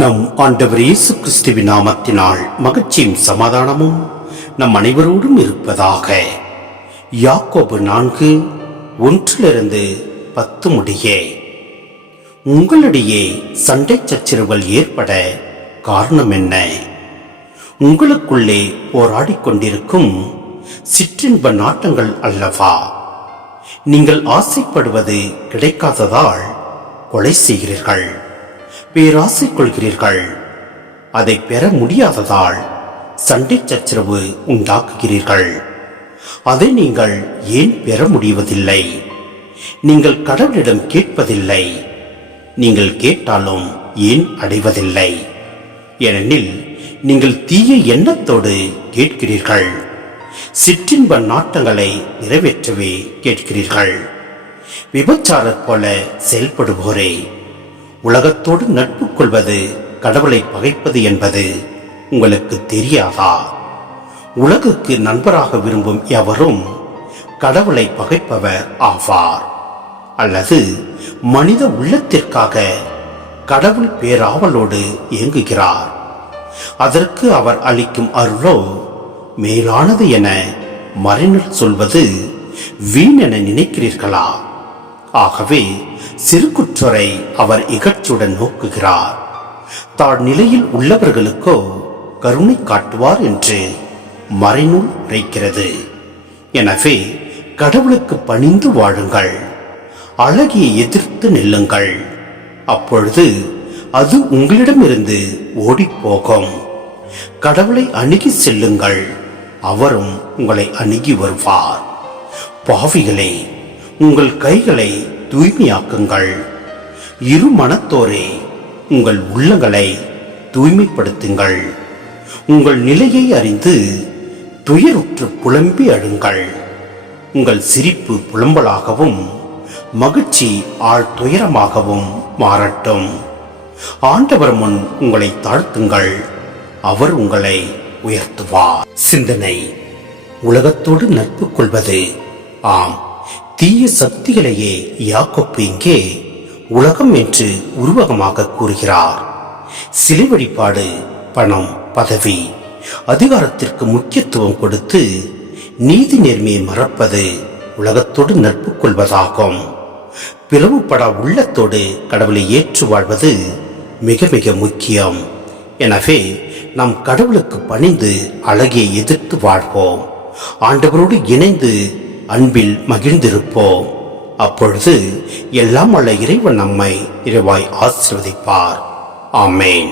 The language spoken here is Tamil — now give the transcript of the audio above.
நம் ஆண்டவர் இயேசு கிறிஸ்துவின் நாமத்தினால் மகிழ்ச்சியும் சமாதானமும் நம் அனைவரோடும் இருப்பதாக. யாக்கோபு 4:1-10 முடிய. உங்களிடையே சண்டை சச்சரவுகள் ஏற்பட காரணம் என்ன? உங்களுக்குள்ளே போராடிக் கொண்டிருக்கும் சிற்றின்ப நாட்டங்கள் அல்லவா? நீங்கள் ஆசைப்படுவது கிடைக்காததால் கொலை செய்கிறீர்கள், பேராசை கொள்கிறீர்கள். அதை பெற முடியாததால் சண்டை சச்சரவு உண்டாக்குகிறீர்கள். அதை நீங்கள் ஏன் பெற முடிவதில்லை? நீங்கள் கடவுளிடம் கேட்பதில்லை. நீங்கள் கேட்டாலும் ஏன் அடைவதில்லை? ஏனெனில் நீங்கள் தீய எண்ணத்தோடு கேட்கிறீர்கள், சிற்றின்ப நாட்டங்களை நிறைவேற்றவே கேட்கிறீர்கள். விபச்சாரர் போல செயல்படுவோரே, உலகத்தோடு நட்பு கொள்வது கடவுளை பகைப்பது என்பது உங்களுக்கு தெரியாதா? உலகுக்கு நண்பராக விரும்பும் எவரும் கடவுளை பகைப்பவர் ஆவார். அல்லது மனித உள்ளத்திற்காக கடவுள் பேராவலோடு இயங்குகிறார். அதற்கு அவர் அளிக்கும் அருளோ மேலானது என மறைநூல் சொல்வது வீண் என நினைக்கிறீர்களா? ஆகவே சிறுகுற்றரை அவர் இகழ்ச்சியுடன் நோக்குகிறார். தாழ் நிலையில் உள்ளவர்களுக்கோ கருணை காட்டுவார் என்று மறைநூல் உரைக்கிறது. எனவே கடவுளுக்கு பணிந்து வாழுங்கள், அழகிய எதிர்த்து நில்லுங்கள். அப்பொழுது அது உங்களிடமிருந்து ஓடிப்போகும். கடவுளை அணுகி செல்லுங்கள், அவரும் உங்களை அணுகி வருவார். பாவிகளே, உங்கள் கைகளை தூய்மையாக்குங்கள். இரு மனத்தோரே, உங்கள் உள்ளங்களை தூய்மைப்படுத்துங்கள். உங்கள் நிலையை அறிந்து துயருற்று புலம்பி அழுங்கள். உங்கள் சிரிப்பு புலம்பலாகவும் மகிழ்ச்சி ஆழ் துயரமாகவும் மாறட்டும். ஆண்டவர் முன் உங்களை தாழ்த்துங்கள், அவர் உங்களை உயர்த்துவார். சிந்தனை: உலகத்தோடு நட்பு கொள்வது. ஆம், தீய சக்திகளையே யாக்கோப்பு இங்கே உலகம் என்று உருவகமாக கூறுகிறார். சிலை வழிபாடு, பணம், பதவி, அதிகாரத்திற்கு முக்கியத்துவம் கொடுத்து நீதி நேர்மையை மறப்பது உலகத்தோடு நட்பு கொள்வதாகும். பிளவுபடா உள்ளத்தோடு கடவுளை ஏற்று வாழ்வது மிக மிக முக்கியம். எனவே நாம் கடவுளுக்கு பணிந்து அழகிய எதிர்த்து வாழ்வோம். ஆண்டவரோடு இணைந்து அன்பில் மகிழ்ந்திருப்போம். அப்பொழுது எல்லாம் வல்ல இறைவன் நம்மை நிறைவாய் ஆசீர்வதிப்பார். ஆமென்.